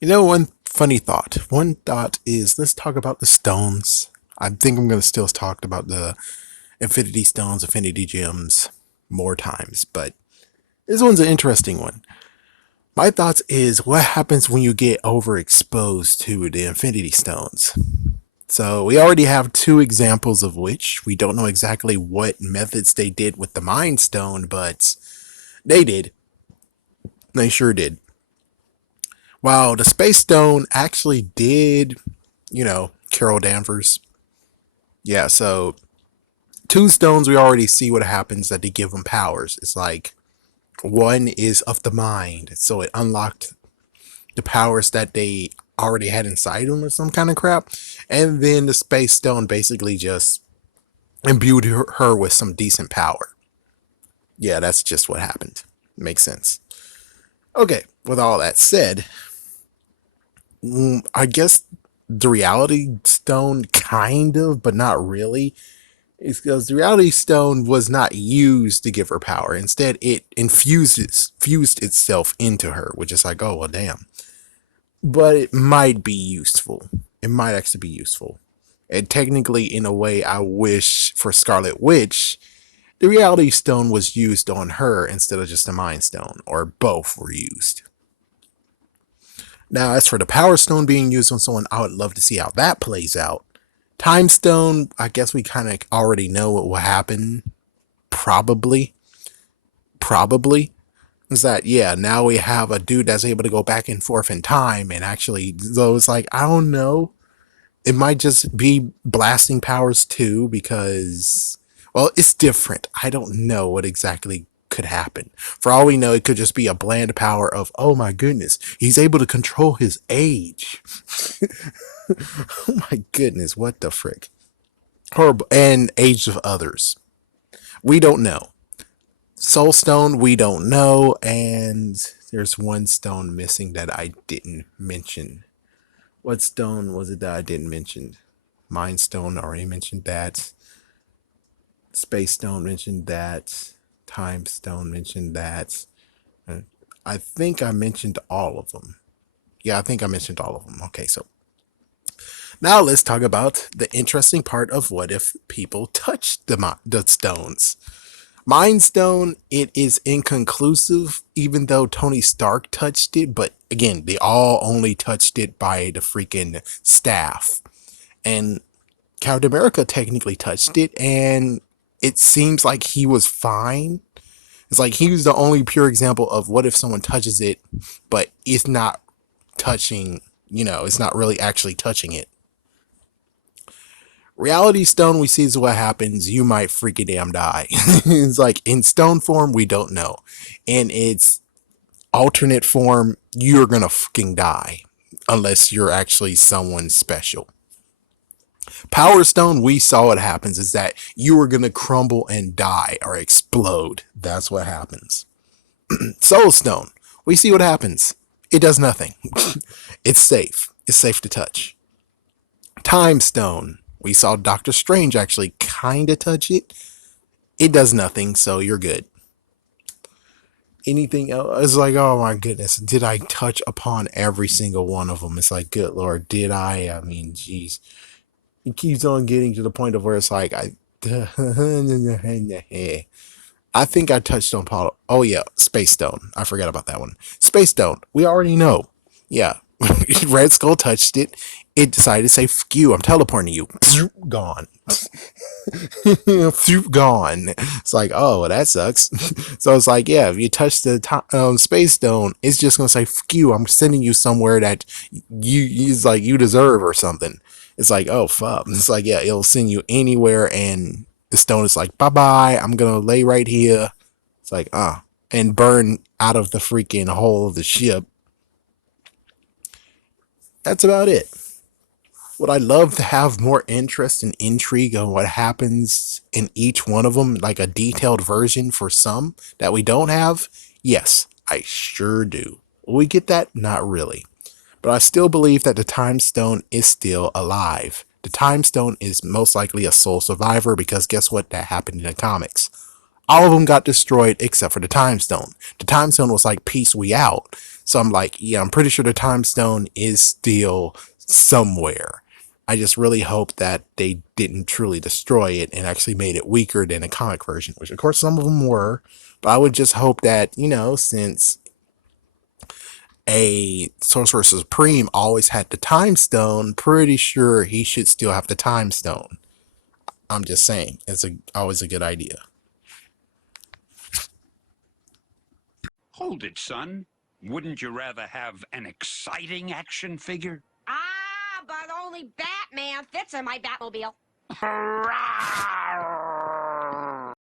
One funny thought. One thought is let's talk about the stones. I think I'm going to still talk about the Infinity Stones, Infinity Gems more times, but this one's an interesting one. My thoughts is what happens when you get overexposed to the Infinity Stones. So we already have two examples of which we don't know exactly what methods they did with the Mind Stone, but they did. They sure did. While the Space Stone actually did, Carol Danvers. Yeah, so two stones, we already see what happens that they give them powers. It's like one is of the mind, so it unlocked the powers that they already had inside them or some kind of crap. And then the Space Stone basically just imbued her with some decent power. Yeah, that's just what happened. Makes sense. Okay, with all that said, I guess the Reality Stone kind of, but not really. It's because the Reality Stone was not used to give her power. Instead, it fused itself into her, which is like, oh well, damn. But it might be useful. It might actually be useful. And technically, in a way, I wish for Scarlet Witch, the Reality Stone was used on her instead of just the Mind Stone, or both were used. Now, as for the Power Stone being used on someone, I would love to see how that plays out. Time Stone, I guess we kind of already know what will happen. Probably. Probably. Is that, yeah, now we have a dude that's able to go back and forth in time, and actually, though it's like, I don't know. It might just be blasting powers too, because, well, it's different. I don't know what exactly could happen. For all we know, it could just be a bland power of, oh my goodness, he's able to control his age. Oh my goodness, what the frick? Horrible. And age of others. We don't know. Soul Stone, we don't know. And there's one stone missing that I didn't mention. What stone was it that I didn't mention? Mind Stone, already mentioned that. Space Stone mentioned that. Time Stone mentioned that. I think I mentioned all of them. Yeah, I think I mentioned all of them. Okay, so now let's talk about the interesting part of what if people touch the stones. Mind Stone, it is inconclusive, even though Tony Stark touched it, but again, they all only touched it by the freaking staff. And Captain America technically touched it, and it seems like he was fine. It's like he was the only pure example of what if someone touches it, but it's not touching, it's not really actually touching it. Reality Stone, we see is what happens. You might freaking damn die. It's like in stone form, we don't know. In its alternate form, you're gonna fucking die unless you're actually someone special. Power Stone, we saw what happens is that you are gonna crumble and die or explode. That's what happens. Soul Stone, we see what happens. It does nothing. It's safe. It's safe to touch. Time Stone, we saw Doctor Strange actually kind of touch it. It does nothing, so you're good. Anything else? It's like, oh my goodness, did I touch upon every single one of them? It's like, good lord, did I? I mean, jeez. It keeps on getting to the point of where it's like, I think I touched on Paul. Oh yeah, Space Stone. I forgot about that one. Space Stone. We already know. Yeah, Red Skull touched it. It decided to say, "Fuck you! I'm teleporting you." Gone. Gone. It's like, oh, well, that sucks. So it's like, yeah, if you touch the Space Stone, it's just gonna say, "Fuck you! I'm sending you somewhere that is like you deserve or something." It's like, oh fuck. It's like, yeah, it'll send you anywhere, and the stone is like, bye bye. I'm gonna lay right here. It's like, and burn out of the freaking hole of the ship. That's about it. Would I love to have more interest and intrigue on what happens in each one of them, like a detailed version for some that we don't have? Yes, I sure do. Will we get that? Not really. But I still believe that the Time Stone is still alive. The Time Stone is most likely a sole survivor because guess what? That happened in the comics. All of them got destroyed except for the Time Stone. The Time Stone was like, peace, we out. So I'm like, yeah, I'm pretty sure the Time Stone is still somewhere. I just really hope that they didn't truly destroy it and actually made it weaker than the comic version, which of course some of them were. But I would just hope that, since a Sorcerer Supreme always had the Time Stone, pretty sure he should still have the Time Stone. I'm just saying, it's always a good idea. Hold it, son. Wouldn't you rather have an exciting action figure? Ah, but only Batman fits in my Batmobile.